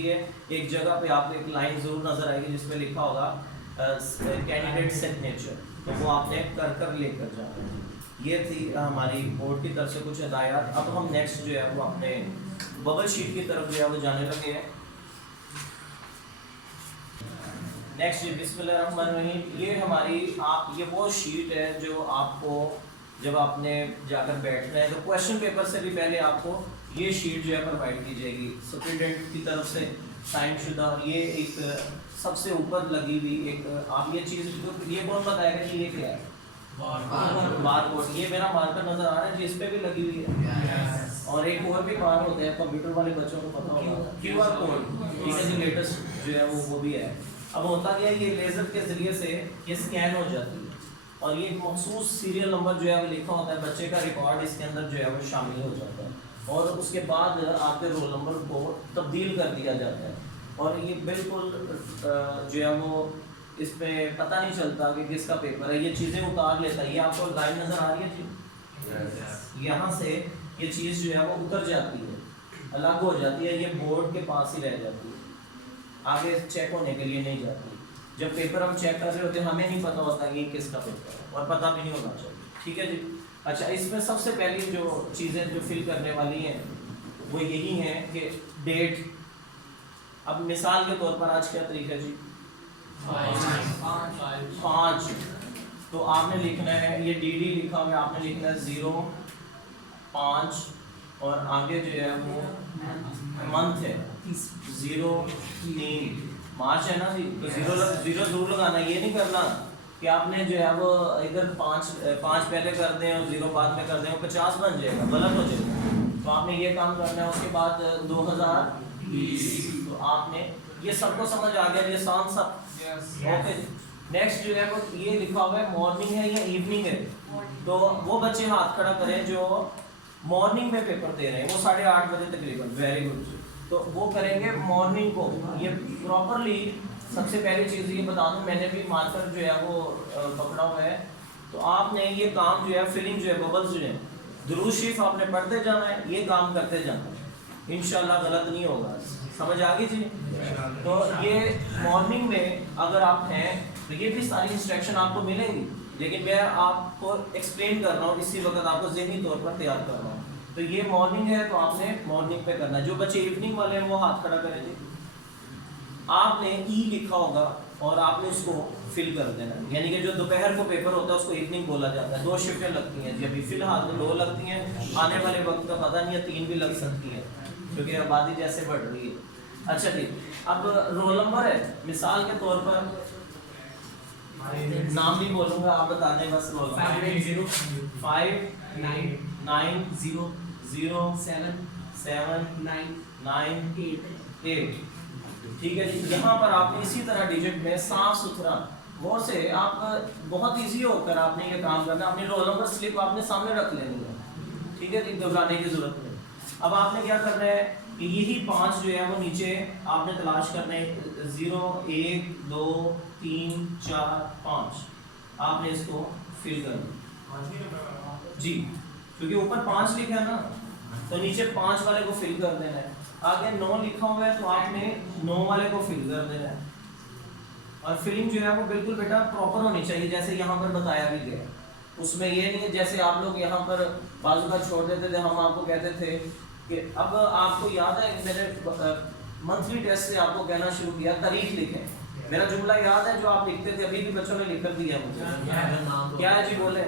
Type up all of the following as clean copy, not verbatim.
एक जगह पे आपको एक लाइन जरूर नजर आएगी जिसमें लिखा होगा कैंडिडेट सिग्नेचर, तो वो आपने कर कर लेकर जाना है। ये थी हमारी बोर्ड की तरफ से कुछ हिदायत। अब हम नेक्स्ट जो है वो अपने बबल शीट की तरफ जो है वो जाने लगे हैं। नेक्स्ट बिस्मिल्लाहिर्रहमानिर्रहीम, ये हमारी ये वो शीट है जो आपको जब आपने जाकर बैठना है तो क्वेश्चन पेपर से भी पहले आपको ये शीट जो है प्रोवाइड की जाएगी स्टूडेंट की तरफ से साइन शुदा। ये एक सबसे ऊपर लगी हुई एक आप ये चीज़ ये कौन बताएगा कि ये क्या है? बारकोड। ये मेरा मार्कर नजर आ रहा है जिस पे भी लगी हुई है। और एक और भी बार होते हैं कंप्यूटर वाले बच्चों को पता होगा, QR कोड, ठीक है जी, लेटेस्ट जो है वो भी है। अब होता क्या है, ये लेजर के जरिए से ये स्कैन हो जाती है और ये मखसूस सीरियल नंबर जो है वो लिखा होता है, बच्चे का रिकॉर्ड इसके अंदर जो है वो शामिल हो जाता है और उसके बाद आपके रोल नंबर को तब्दील कर दिया जाता है। और ये बिल्कुल जो है वो इसमें पता नहीं चलता कि किसका पेपर है, ये चीज़ें उतार लेता है। ये आपको लाइन नज़र आ रही है जी, यहाँ से ये चीज़ जो है वो उतर जाती है, अलग हो जाती है, ये बोर्ड के पास ही रह जाती है, आगे चेक होने के लिए नहीं जाती। जब पेपर हम चेक कर रहे होते हैं हमें नहीं पता होता कि ये किसका पेपर है और पता भी नहीं होना चाहिए, ठीक है जी। अच्छा, इसमें सबसे पहली जो चीज़ें जो फिल करने वाली हैं वो यही हैं कि डेट। अब मिसाल के तौर पर आज क्या तारीख है जी? 5। तो आपने लिखना है, ये DD लिखा हुआ है, आपने लिखना है 0-5 और आगे जो है वो मंथ है 03 मार्च है ना जी, तो 0 जरूर लगाना। ये नहीं करना कि आपने जो है वो इधर 5 पहले कर दें और 0 बाद में कर दें, वो 50 बन जाएगा, गलत हो जाएगा। तो आपने ये काम करना है। उसके बाद 2020, तो आपने ये सबको समझ आ गया, ये सान सब ओके। नेक्स्ट जो है वो ये लिखा हुआ है मॉर्निंग है या इवनिंग है, तो वो बच्चे हाथ खड़ा करें जो मॉर्निंग में पेपर दे रहे हैं, वो 8:30 बजे तकरीबन, वेरी गुड। तो वो करेंगे मॉर्निंग को। ये प्रॉपरली सबसे पहली चीज़ ये बता दूं, मैंने भी मार्कर जो है वो पकड़ा हुआ है, तो आपने ये काम जो है फिलिंग जो है बबल्स जो है दुरूद शरीफ आपने पढ़ते जाना है, ये काम करते जाना है, इंशाल्लाह गलत नहीं होगा। समझ आ गई जी? तो ये मॉर्निंग में अगर आप हैं तो ये भी सारी इंस्ट्रक्शन आपको मिलेंगी, लेकिन मैं आपको एक्सप्लेन कर रहा हूँ, इसी वक्त आपको ज़हनी तौर पर तैयार कर रहा हूँ। तो ये मॉर्निंग है तो आपने मॉर्निंग पे करना है। जो बच्चे इवनिंग वाले हैं वो हाथ खड़ा करेंगे। आपने ई लिखा होगा और आपने उसको फिल कर देना है, यानी कि जो दोपहर को पेपर होता है उसको इवनिंग बोला जाता है। 2 शिफ्टें लगती हैं जी, अभी फिलहाल तो 2 लगती हैं, आने वाले वक्त का पता नहीं है, 3 भी लग सकती है क्योंकि आबादी जैसे बढ़ रही है। अच्छा जी, अब रोल नंबर है, मिसाल के तौर पर नाम नहीं बोलूँगा, आप बता दें बस रोल नंबर 5900798, ठीक है जी। यहाँ पर आपने इसी तरह डिजिट में साफ सुथरा वो से आप बहुत इजी होकर आपने ये काम करना है। अपनी रोल नंबर स्लिप आपने सामने रख लेनी है, ठीक है जी, घबराने की जरूरत नहीं। अब आपने क्या करना है कि यही 5 जो है वो नीचे आपने तलाश करना है, 0 1 2 3 4 5, आपने इसको फिल करना जी, क्योंकि ऊपर 5 लिखा है ना, तो नीचे 5 वाले को फिल कर देना है। आगे 9 लिखा हुआ है तो आपने 9 वाले को फिल कर देना है। और फिलिंग जो है वो बिल्कुल बेटा प्रॉपर होनी चाहिए, जैसे यहाँ पर बताया भी गया। उसमें ये नहीं है जैसे आप लोग यहाँ पर बाजू का छोड़ देते थे, हम आपको कहते थे कि अब आपको याद है मैंने मंथली टेस्ट से आपको कहना शुरू किया तारीख लिखें। मेरा जुमला याद है जो आप लिखते थे, अभी भी बच्चों ने लिख कर दिया मुझे, क्या है जी बोले?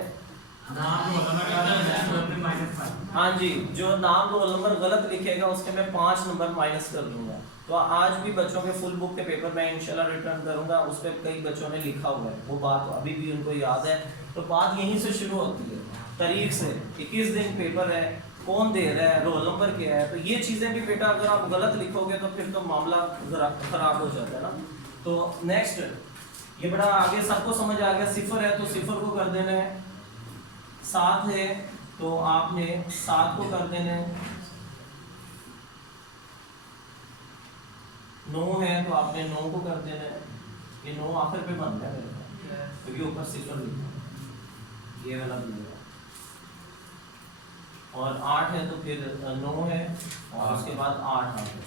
हाँ जी, जो नाम रोल नंबर गलत लिखेगा उसके मैं 5 नंबर माइनस कर दूंगा। तो आज भी बच्चों के फुल बुक के पेपर मैं इंशाल्लाह रिटर्न करूंगा, उस पर कई बच्चों ने लिखा हुआ है, वो बात अभी भी उनको याद है। तो बात यहीं से शुरू होती है, तारीख से कि किस दिन पेपर है, कौन दे रहा है, रोल नंबर क्या है। तो ये चीज़ें भी बेटा अगर आप गलत लिखोगे तो फिर तो मामला खराब हो जाता है ना। तो नेक्स्ट ये बड़ा आगे सबको समझ आ गया। 0 है तो 0 को कर देना है, 7 है तो आपने 7 को कर देना है, 9 है तो आपने 9 को कर देना है। ये 9 आखिर पे बन गया मेरे पास क्योंकि ऊपर 0 लिखा है, ये वाला भी है। और 8 है तो फिर 9 है और उसके बाद 8 आ गया।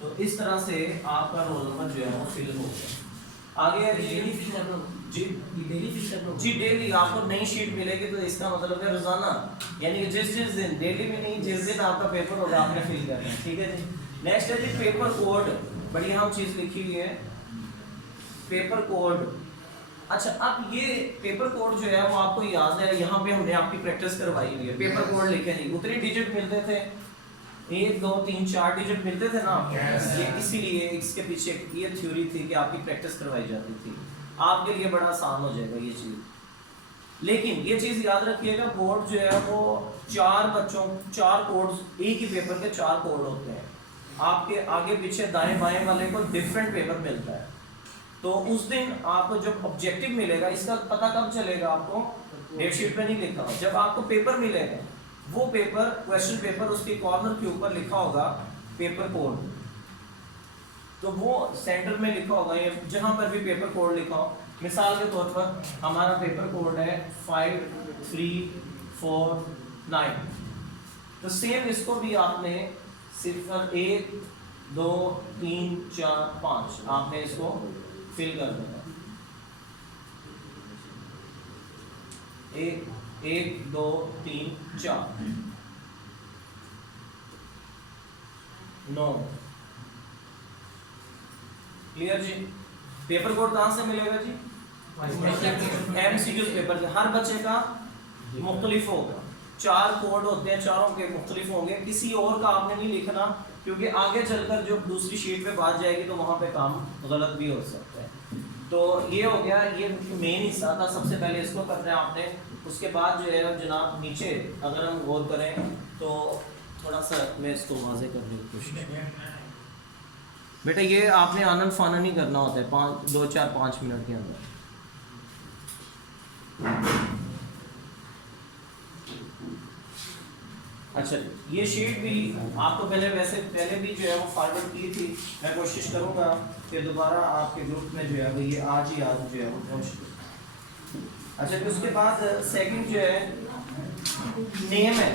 तो इस तरह से आपका रोल नंबर जो है वो फिल हो गया। आगे डेली फिल करना जी डेली फिल करना जी डेली आपको नई शीट मिलेगी, तो इसका मतलब है रोजाना, यानी कि जिस दिन, डेली में नहीं, जिस दिन आपका पेपर होगा आपने फिल करना है, ठीक है जी। नेक्स्ट है जी पेपर कोड, बड़ी अहम चीज लिखी हुई है पेपर कोड। अच्छा, अब ये पेपर कोड जो है वो आपको याद है, यहाँ पे हमने आपकी प्रैक्टिस करवाई हुई है। पेपर कोड लिखे नहीं, उतने डिजिट मिलते थे, 1 2 3 4 डिजिट मिलते थे ना, ये इसीलिए इसके पीछे ये थ्योरी थी कि आपकी प्रैक्टिस करवाई जाती थी। आपके लिए बड़ा आसान हो जाएगा ये चीज। लेकिन ये चीज याद रखिएगा, बोर्ड जो है वो 4 बच्चों 4 कोड्स, एक ही पेपर के 4 कोड होते हैं। आपके आगे पीछे दाएं बाएं वाले को डिफरेंट पेपर मिलता है। तो उस दिन आपको जब ऑब्जेक्टिव मिलेगा, इसका पता कब चलेगा आपको, डेट शीट पे नहीं लिखा हो, जब आपको पेपर मिलेगा, वो पेपर क्वेश्चन पेपर उसके कॉर्नर के ऊपर लिखा होगा पेपर कोड, तो वो सेंटर में लिखा होगा, ये जहां पर भी पेपर कोड लिखा हो। मिसाल के तौर पर हमारा पेपर कोड है 5349, तो सेम इसको भी आपने 1 2 3 4 5 आपने इसको फिल कर देना। 1 2 3 4 9। क्लियर जी। पेपर कोड कहाँ से मिलेगा जी, एमसीक्यू पेपर से। हर बच्चे का मुख्तलिफ होगा, 4 कोड होते हैं, चारों के मुख्तलिफ होंगे, किसी और का आपने नहीं लिखना, क्योंकि आगे चलकर जो दूसरी शीट पे बात जाएगी तो वहां पे काम गलत भी हो सकता है। तो ये हो गया, ये मेन हिस्सा था, सबसे पहले इसको करना है आपने। उसके बाद जो है जनाब नीचे अगर हम गौर करें तो थोड़ा सा मैं इसको वाज़ेह करने की कोशिश, बेटा ये आपने आनंद फाना नहीं करना होता है 2 4 5 मिनट के अंदर। अच्छा, ये शीट भी आपको पहले भी जो है वो फॉरवर्ड की थी, मैं कोशिश करूंगा कि दोबारा आपके ग्रुप में जो है वो ये आज ही आज जो है वो पहुंच। अच्छा, फिर उसके बाद सेकंड जो है नेम है,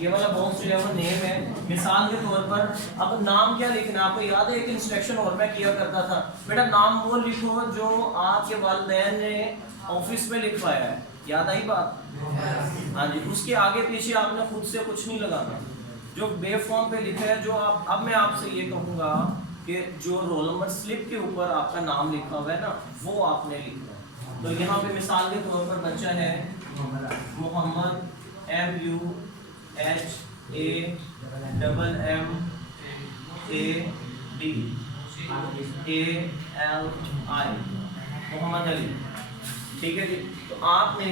ये वाला बॉक्स जो है वो नेम है। मिसाल के तौर पर अब नाम क्या लिखना है, आपको याद है एक इंस्ट्रक्शन और मैं किया करता था, बेटा नाम वो लिखो जो आपके वालिदैन ने ऑफिस में लिखवाया है, याद आई बात? हाँ जी, उसके आगे पीछे आपने खुद से कुछ नहीं लगाना, जो बेब फॉर्म पे लिखा है, जो आप, अब मैं आपसे ये कहूँगा कि जो रोल नंबर स्लिप के ऊपर आपका नाम लिखा हुआ है ना, वो आपने लिखना है। तो यहाँ पे मिसाल के तौर पर बच्चा है मोहम्मद MUHAMMADALI, मोहम्मद अली, ठीक है जी। तो आपने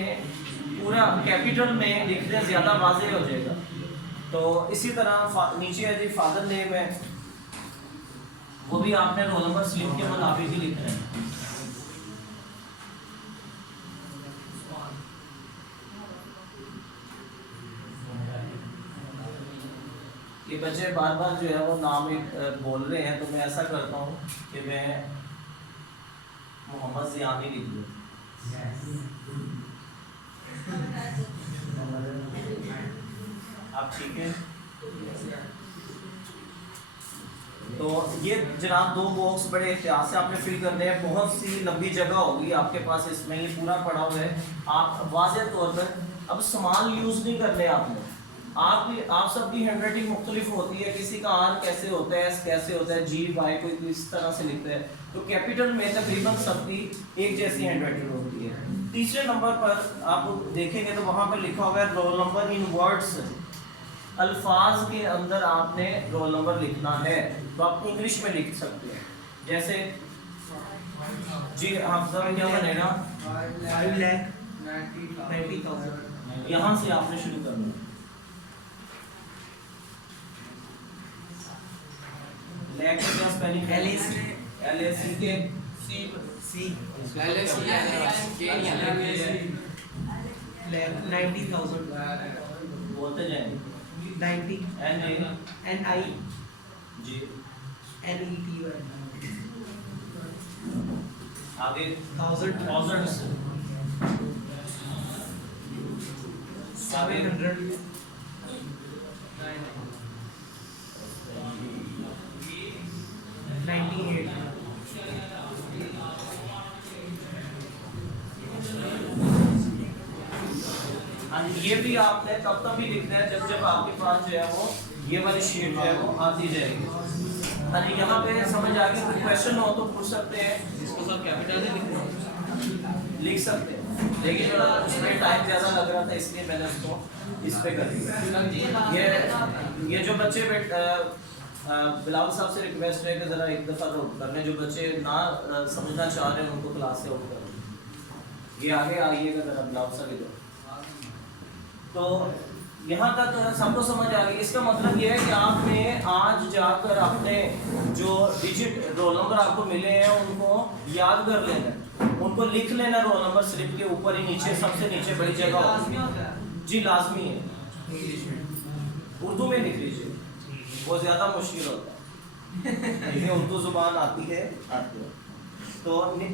पूरा कैपिटल में लिख दें, ज़्यादा वाज़ेह हो जाएगा। तो इसी तरह नीचे है जी फादर नेम है, वो भी आपने रोल नंबर स्लिप के मुताबिक ही लिखना है। ये बच्चे बार बार जो है वो नाम बोल रहे हैं, तो मैं ऐसा करता हूँ कि मैं मोहम्मद ज़ियानी लिख दूँ। आप ठीक है? तो ये जनाब 2 बॉक्स बड़े एहतियात से आपने फिल करने हैं, बहुत सी लंबी जगह होगी आपके पास, इसमें ये पूरा पड़ा हुआ है। आप वाज़ेह तौर पर अब स्मॉल यूज़ नहीं करने आपने, आप सबकी हैंडराइटिंग मुख्तलिफ होती है, किसी का आर कैसे होता है, एस कैसे होता है, जी वाई कोई इस तरह से लिखता है, तो कैपिटल में तकरीबन सबकी एक जैसी हैंडराइटिंग होती है। तीसरे नंबर पर आप देखेंगे तो वहाँ पर लिखा हुआ है रोल नंबर इन वर्ड्स, अल्फाज के अंदर आपने रोल नंबर लिखना है, तो आप इंग्लिश में लिख सकते हैं। जैसे जी हाफिज़ा में क्या बनेगा, 5,90,000, यहाँ से आपने शुरू करना है। लैक के क्या स्पेलिंग है, LAC के C 90,000 बोलते जाएंगे, 90 NI जी NET आगे 1000 700 ये भी आपने तब भी लिखना है जब आपके पास जो है वो ये वाली शीट जो है वो आती जाएगी। अरे यहाँ पे समझ आ गया, कोई क्वेश्चन हो तो पूछ सकते हैं, इसको सब कैपिटल से लिखना है। लिख सकते हैं, लेकिन उसमें टाइम ज़्यादा लग रहा था इसलिए मैंने उसको इस पे कर दिया। ये जो बच्चे बिलावल साहब से रिक्वेस्ट है कि ज़रा एक दफ़ा तो करने, जो बच्चे ना समझना चाह रहे हैं उनको क्लास से आउट करो। ये आगे आइएगा ज़रा बिलावल साहब इधर। तो यहाँ तक सबको समझ आ गई। इसका मतलब ये है कि आपने आज जाकर अपने जो डिजिट रोल नंबर आपको मिले हैं उनको याद कर लेना है, उनको लिख लेना रोल नंबर स्लिप के ऊपर ही नीचे, सबसे नीचे बड़ी जगह होती है जी, लाजमी है। उर्दू में लिख लीजिए, वो ज़्यादा मुश्किल होता है, उर्दू ज़ुबान आती है। तो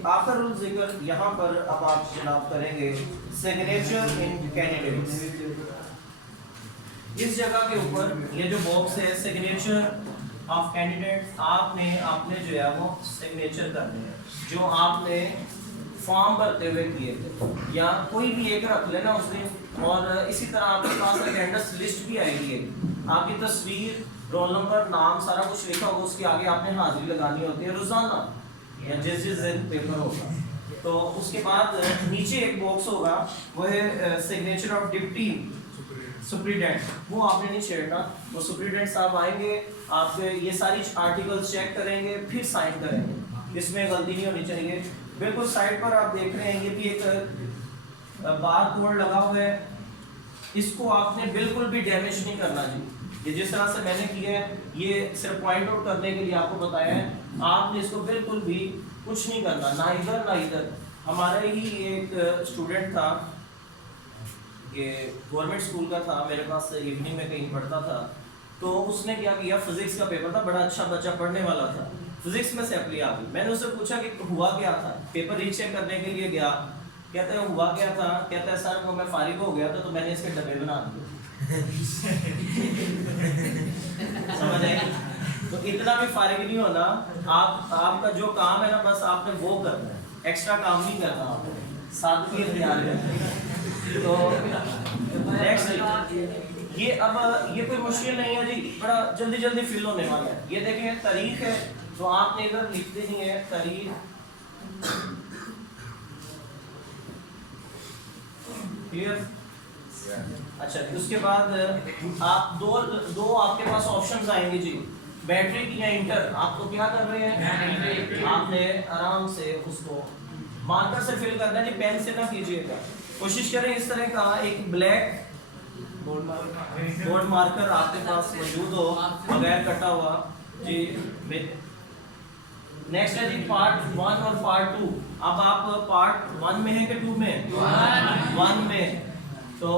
आखिर रुल जिक्र यहाँ पर अब आप जनाब करेंगे सिग्नेचर इन कैंडिडेट्स। इस जगह के ऊपर ये जो बॉक्स है सिग्नेचर ऑफ कैंडिडेट, आपने जो है वो सिग्नेचर करने हैं जो आपने फॉर्म भरते हुए किए थे, या कोई भी एक रख लेना उस दिन। और इसी तरह आपके पास अटेंडेंस लिस्ट भी आएगी है, आपकी तस्वीर, रोल नंबर, नाम, सारा कुछ लिखा होगा, उसके आगे आपने हाजिरी लगानी होती है रोजाना या जिस दिन पेपर होगा। तो उसके बाद नीचे एक बॉक्स होगा, वो है सिग्नेचर ऑफ डिप्टी सुप्रीडेंट, वो आपने नहीं छेड़ना। वो सुप्रीडेंट साहब आएंगे, आप ये सारी आर्टिकल्स चेक करेंगे, फिर साइन करेंगे, इसमें गलती नहीं होनी चाहिए। बिल्कुल साइड पर आप देख रहे हैं ये भी एक बार कोड लगा हुआ है, इसको आपने बिल्कुल भी डैमेज नहीं करना जी। ये जिस तरह से मैंने किया है, ये सिर्फ पॉइंट आउट करने के लिए आपको बताया है, आपने इसको बिल्कुल भी कुछ नहीं करना, ना इधर ना इधर। हमारा ही एक स्टूडेंट था, ये गवर्नमेंट स्कूल का था, मेरे पास इवनिंग में कहीं पढ़ता था। तो उसने क्या किया, फिजिक्स का पेपर था, बड़ा अच्छा बच्चा पढ़ने वाला था, फिजिक्स में सैपली आ गई। मैंने उससे पूछा कि हुआ क्या था, पेपर रीचेक करने के लिए गया, कहते हैं हुआ क्या था, कहता है सर वो मैं फारिग हो गया था तो मैंने इसके डब्बे बना दिए। समझ आए? तो इतना भी फारिग नहीं होना, आपका जो काम है ना बस आपने वो करना है, एक्स्ट्रा काम नहीं करना, आपने सादगी इख्तियार करनी है। तो नेक्स्ट ये अब ये कोई मुश्किल नहीं है जी, बड़ा जल्दी जल्दी फिल होने वाला है। ये देखिए तारीख है, तो आपने इधर लिख देनी है तारीख, क्लियर? अच्छा, उसके बाद आप दो आपके पास ऑप्शंस आएंगे जी, मैट्रिक या इंटर। आपको क्या कर रहे हैं, आपने आराम से उसको मार्कर से फिल करना है जी, पेन से ना कीजिएगा। कोशिश करें इस तरह का एक ब्लैक बोर्ड मार्कर आपके पास मौजूद हो, बगैर कटा हुआ जी। नेक्स्ट है जी पार्ट 1 और पार्ट 2। अब आप पार्ट 1 में है कि 2 में? 1 में। तो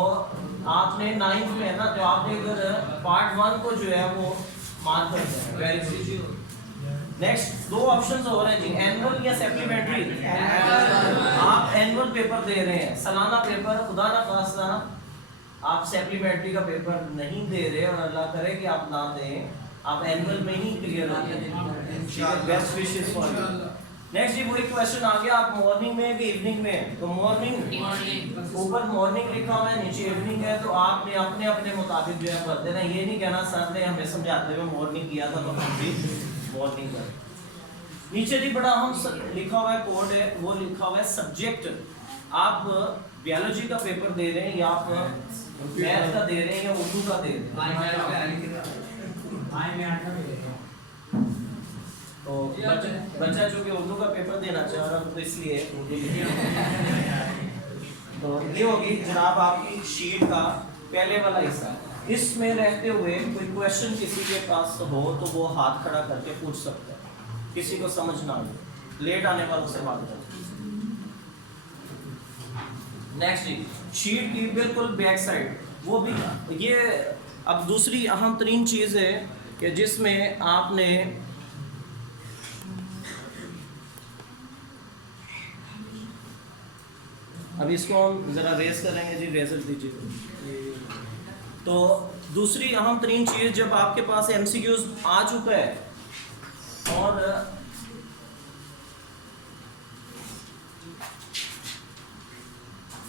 आपने 9th में है ना, तो आपने इधर पार्ट 1 को जो है वो मार्क कर दिया। Very good. नेक्स्ट दो ऑप्शंस हो रहे हैं जी, एनुअल या सप्लीमेंट्री। आप एनुअल पेपर दे रहे हैं, सालाना पेपर, खुदा ना खास्ता आप सप्लीमेंट्री का पेपर नहीं दे रहे, और अल्लाह करे कि आप ना दें, आप एनुअल में ही क्लियर हो जाए। Best wishes for you. Next जी वही क्वेश्चन आ गया, आप मॉर्निंग में कि इवनिंग में? तो मॉर्निंग, ऊपर मॉर्निंग लिखा हुआ है, नीचे इवनिंग है, तो आपने अपने अपने मुताबिक जो है कर देना। ये नहीं कहना सर ने हमें समझाते हुए मॉर्निंग किया था तो हम भी मॉर्निंग कर। नीचे जी बड़ा हम लिखा हुआ है कोड है, वो लिखा हुआ है सब्जेक्ट। आप बायोलॉजी का पेपर दे रहे हैं, या आप मैथ का दे रहे हैं, या उर्दू का दे रहे हैं। तो बच्चा जो कि उर्दू का पेपर देना चाह रहा है तो इसलिए तो ये होगी जनाब आपकी शीट का पहले वाला हिस्सा। इसमें रहते हुए कोई क्वेश्चन किसी के पास हो तो वो हाथ खड़ा करके पूछ सकता है, किसी को समझ ना आए, लेट आने वालों से बात करें। नेक्स्ट शीट की बिल्कुल बैक साइड, वो भी ये अब दूसरी अहम तरीन चीज़ है कि जिसमें आपने अब इसको हम ज़रा रेस करेंगे जी, रेजर दीजिए। तो दूसरी अहम तरीन चीज़, जब आपके पास एमसीक्यूज आ चुका है और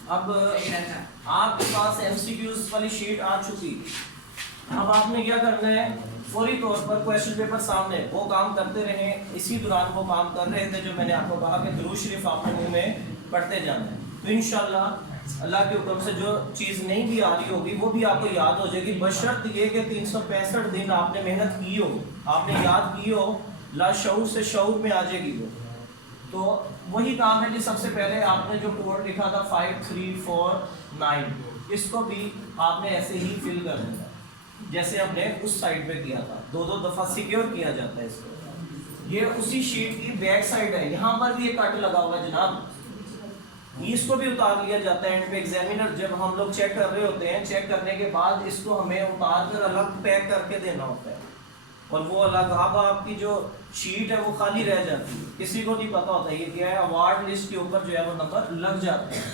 अब आपके पास एमसीक्यूज वाली शीट आ चुकी। अब आपने क्या करना है, फौरी तौर पर क्वेश्चन पेपर सामने वो काम करते रहे। इसी दौरान वो काम कर रहे थे जो मैंने आपको कहा कि दुरूद शरीफ आपने मुंह में पढ़ते जाना है। तो इंशाल्लाह अल्लाह के हुक्म से जो चीज़ नहीं भी आ रही होगी वो भी आपको याद हो जाएगी, बशर्त ये कि 365 दिन आपने मेहनत की हो, आपने याद की हो, लाशऊर से शऊर में आ जाएगी वो। तो वही काम है कि सबसे पहले आपने जो कोड लिखा था 5349, इसको भी आपने ऐसे ही फिल कर देना जैसे हमने उस साइड पे किया था। दो दफ़ा सिक्योर किया जाता है इसको। ये उसी शीट की बैक साइड है, यहाँ पर भी एक कट लगा हुआ है जनाब, इसको भी उतार लिया जाता है एंड पे। एग्जामिनर जब हम लोग चेक कर रहे होते हैं, चेक करने के बाद इसको हमें उतार कर अलग पैक करके देना होता है और वो अलग। अब आपकी जो शीट है वो खाली रह जाती है, किसी को नहीं पता होता ये क्या है। अवार्ड लिस्ट के ऊपर जो है वो नंबर लग जाते हैं।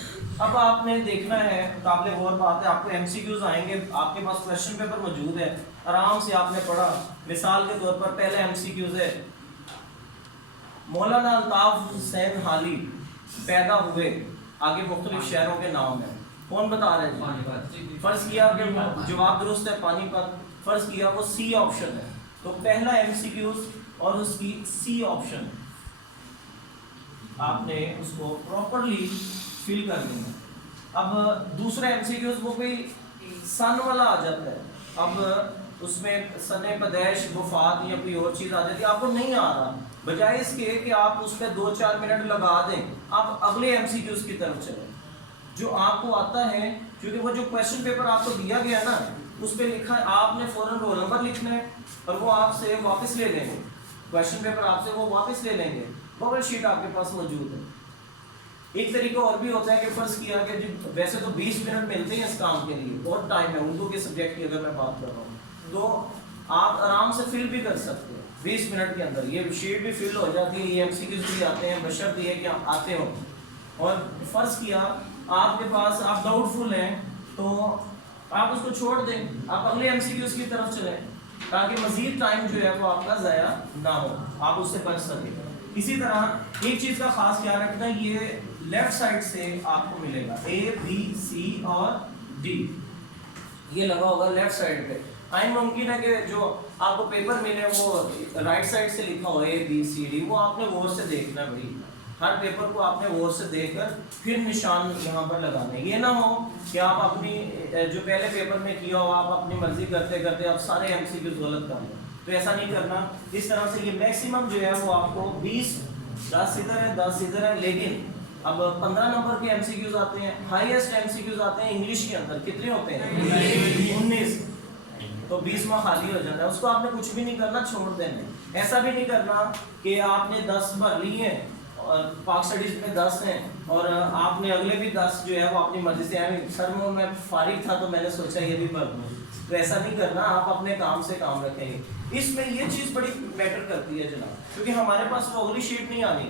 अब आपने देखना है, काबिल गौर बात है, आपको एमसीक्यूज आएंगे, आपके पास क्वेश्चन पेपर मौजूद है, आराम से आपने पढ़ा। मिसाल के तौर पर पहले एमसीक्यूज है, मौलाना अल्ताफ हुसैन हाली पैदा हुए, आगे मुख्तलिफ शहरों के नाम है, कौन बता रहे हैं? फर्ज किया कि जवाब दुरुस्त है पानीपत, फर्ज किया वो सी ऑप्शन है। तो पहला एमसीक्यूज और उसकी सी ऑप्शन आपने उसको प्रॉपरली फिल कर देना। अब दूसरा एमसीक्यूज वो कोई सन वाला आ जाता है, अब उसमें सने पैदाइश वफात या कोई और चीज़ आ जाती है, आपको नहीं आ रहा, बजाय इसके कि आप उस पर 2-4 मिनट लगा दें, आप अगले एमसीक्यूज की तरफ चलें जो आपको आता है। क्योंकि वो जो क्वेश्चन पेपर आपको दिया गया ना, उस पर लिखा है, आपने फ़ौरन रोल नंबर लिखना है और वो आपसे वापस ले लेंगे, क्वेश्चन पेपर आपसे वो वापस ले लेंगे, बबल शीट आपके पास मौजूद है। एक तरीका और भी होता है कि फर्ज किया कि जो वैसे तो 20 मिनट मिलते हैं इस काम के लिए, बहुत टाइम है उर्दू के सब्जेक्ट की अगर मैं बात कर रहा हूँ, तो आप आराम से फिल भी कर सकते हैं 20 मिनट के अंदर। ये शीट भी फिल हो जाती है, ये एमसीक्यूज भी आते हैं, बशर्त ये कि आप आते हो। और फर्ज किया आपके पास आप डाउटफुल हैं तो आप उसको छोड़ दें, आप अगले एमसीक्यूज की तरफ चलें ताकि मजीद टाइम जो है वो आपका ज़ाया ना हो, आप उससे बच सकें। इसी तरह एक चीज़ का खास ख्याल रखना, ये लेफ्ट साइड से आपको मिलेगा ए बी सी और डी, ये लगा होगा लेफ्ट साइड पे। आइन मुमकिन है कि जो आपको पेपर मिले वो राइट साइड से लिखा हो ए बी सी डी, वो आपने गौर से देखना भाई, हर पेपर को आपने गौर से देखकर फिर निशान यहाँ पर लगाने। ये ना हो कि आप अपनी जो पहले पेपर में किया हो आप अपनी मर्जी करते करते आप सारे एमसीक्यूज गलत कर लें, तो ऐसा नहीं करना। इस तरह से ये मैक्सिमम जो है वो आपको 20, 10 इधर है 10 इधर है, लेकिन अब 15 नंबर के एमसीक्यूज आते हैं, हाईएस्ट एमसीक्यूज आते हैं इंग्लिश के अंदर, कितने होते हैं 19, तो 20 में खाली हो जाता है, उसको आपने कुछ भी नहीं करना, छोड़ देना। ऐसा भी नहीं करना कि आपने 10 भर लिए हैं और पाक स्टडीज में 10 हैं और आपने अगले भी 10 जो है वो अपनी मर्जी से, सर मैं फारिग था तो मैंने सोचा ये भी भर दूँ, तो ऐसा नहीं करना, आप अपने काम से काम रखेंगे। इसमें ये चीज़ बड़ी मैटर करती है जनाब, क्योंकि हमारे पास वो अगली शीट नहीं आनी।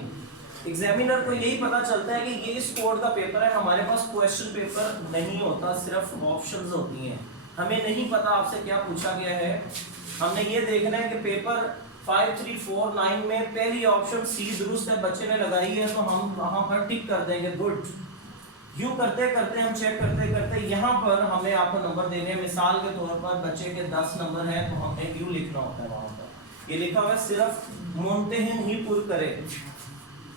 एग्जामिनर को यही पता चलता है कि ये इस कोड का पेपर है, हमारे पास क्वेश्चन पेपर नहीं होता, सिर्फ ऑप्शंस होती हैं, हमें नहीं पता आपसे क्या पूछा गया है। हमने ये देखना है कि पेपर 5349 में पहली ऑप्शन सी दुरुस्त है, बच्चे ने लगाई है, तो हम वहाँ पर टिक कर देंगे गुड। यूँ करते करते हम चेक करते करते यहाँ पर हमें आपको नंबर देने हैं। मिसाल के तौर पर बच्चे के 10 नंबर हैं तो हमें यूँ लिखना होता है, वहाँ पर ये लिखा हुआ है सिर्फ मुंतहिन ही पुर करे,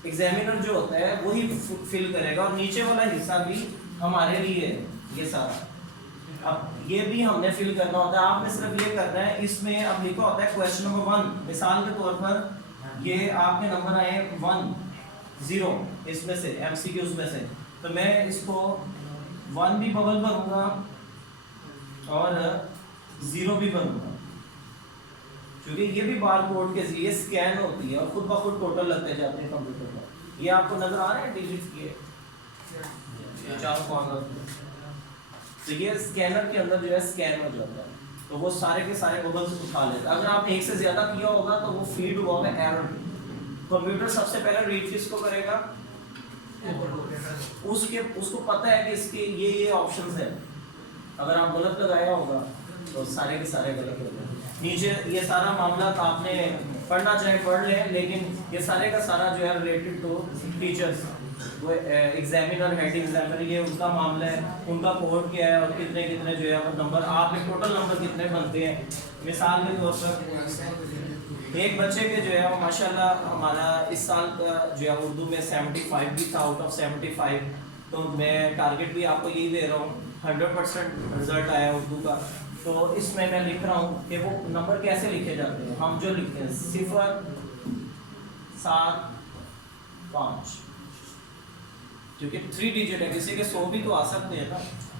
एग्जामिनर जो होता है वही फिल करेगा और नीचे वाला हिस्सा भी हमारे लिए है ये सारा। अब ये भी हमने फिल करना होता है, आपने सिर्फ ये करना है, इसमें अब लिखा होता है क्वेश्चन नंबर 1, मिसाल के तौर पर ये आपके नंबर आए 1 0 इसमें से एमसीक्यूज में से, तो मैं इसको 1 भी बबल भरूंगा और 0 भी भरूंगा, क्योंकि ये भी बार कोड के जरिए स्कैन होती है और खुद ब खुद टोटल लगते जाते हैं कंप्यूटर पर। ये आपको नजर आ रहे हैं डिजिट किए चारों कॉर्नर, तो ये स्कैनर के अंदर जो है स्कैन हो जाता है, तो वो सारे के सारे बबल्स उठा लेता है। अगर आपने एक से ज्यादा किया होगा तो वो फीड हुआ है एरर। कंप्यूटर सबसे पहले रीड किसको करेगा, उसको पता है कि इसके ये ऑप्शंस है, अगर आप गलत लगाया होगा तो सारे के सारे गलत हो गए। नीचे ये सारा मामला आपने पढ़ना चाहे पढ़ लें, लेकिन ये सारे का सारा जो है रिलेटेड टू टीचर्स। वो एग्जामिनर, हेड एग्जामिनर, ये उनका मामला है, उनका कोड क्या है और कितने कितने जो है नंबर, आपके टोटल नंबर कितने बनते हैं। मिसाल के तौर पर एक बच्चे के जो है वो माशाल्लाह हमारा इस साल का जो है उर्दू में 75 भी था आउट ऑफ 75। तो मैं टारगेट भी आपको यही दे रहा हूँ, 100% रिजल्ट आया उर्दू का। तो इसमें मैं लिख रहा हूँ कि वो नंबर कैसे लिखे जाते हैं। हम जो लिखते हैं 0 7 5, क्योंकि 3 डिजिट है, किसी के 100 भी तो आ सकते हैं ना,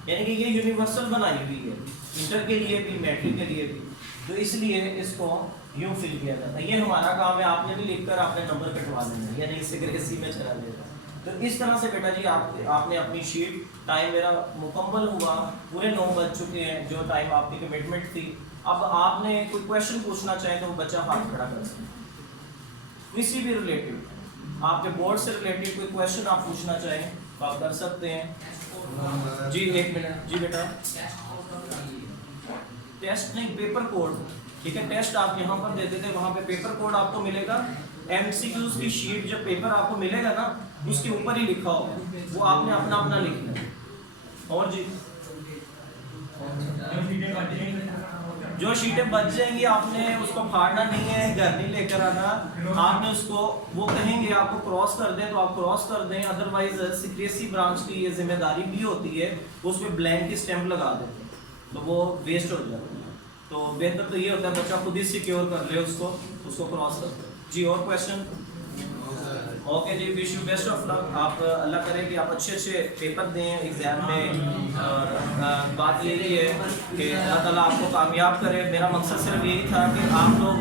यानी कि ये यूनिवर्सल बनाई हुई है इंटर के लिए भी मैट्रिक के लिए भी। तो इसलिए इसको यूं फिल किया जाता है। ये हमारा काम है, आपने भी लिखकर आपने नंबर कटवा देना, यानी इससे ग्रेसी में चला देना। तो इस तरह से बेटा जी आपने अपनी शीट, टाइम मेरा मुकम्मल हुआ, पूरे 9 बज चुके हैं जो टाइम आपकी कमिटमेंट थी। अब आपने कोई क्वेश्चन पूछना चाहे तो वो बच्चा हाथ खड़ा कर सकता है, किसी भी रिलेटेड, आपके बोर्ड से रिलेटेड कोई क्वेश्चन आप पूछना चाहें तो आप कर सकते हैं। जी 1 मिनट जी बेटा। टेस्ट नहीं, पेपर कोड, ठीक है। टेस्ट आप यहाँ पर देते थे, वहाँ पे पेपर कोड आपको मिलेगा। एमसीक्यूज की शीट जब पेपर आपको मिलेगा ना, उसके ऊपर ही लिखा होगा, वो आपने अपना अपना लिखना है। और जी जो शीटें बच जाएंगी आपने उसको फाड़ना नहीं है, घर नहीं लेकर आना, आपने उसको, वो कहेंगे आपको क्रॉस कर दें तो आप क्रॉस कर दें, अदरवाइज सीक्रेसी ब्रांच की ये जिम्मेदारी भी होती है, वो उस पर ब्लैंक की स्टैंप लगा देते हैं, तो वो वेस्ट हो जाता है। तो बेहतर तो ये होता है बच्चा खुद ही सिक्योर कर ले उसको क्रॉस कर दे। जी और क्वेश्चन? ओके जी, wish you best of luck. आप अल्लाह करे कि आप अच्छे पेपर दें एग्जाम में, और बात यही है कि अल्लाह ताला आपको कामयाब करे। मेरा मकसद सिर्फ यही था कि आप लोग